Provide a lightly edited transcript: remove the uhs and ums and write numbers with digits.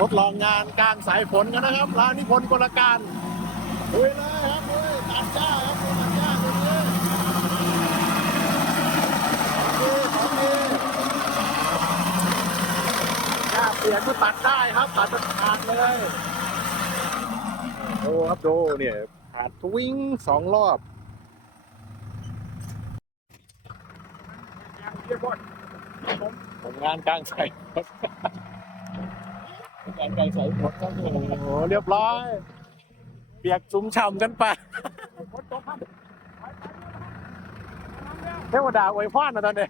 ทดลองงานกลางสายฝนกันนะครับร้านนิพนธ์กลการลุยเลยครับลุยตัดหญ้าครับตัดหญ้าตัวนี้ของดีหญ้าเปียกก็ตัดได้ครับตัดจนขาดเลยโอ้ครับดูเนี่ยขาดทวิ่ง2 รอบผมงานกลางสายฝนงานกลางสายฝนครับโอ้โหเรียบร้อยเปียกชุ่มฉ่ำกันไปเทวดาอวยพรนะตอนนี้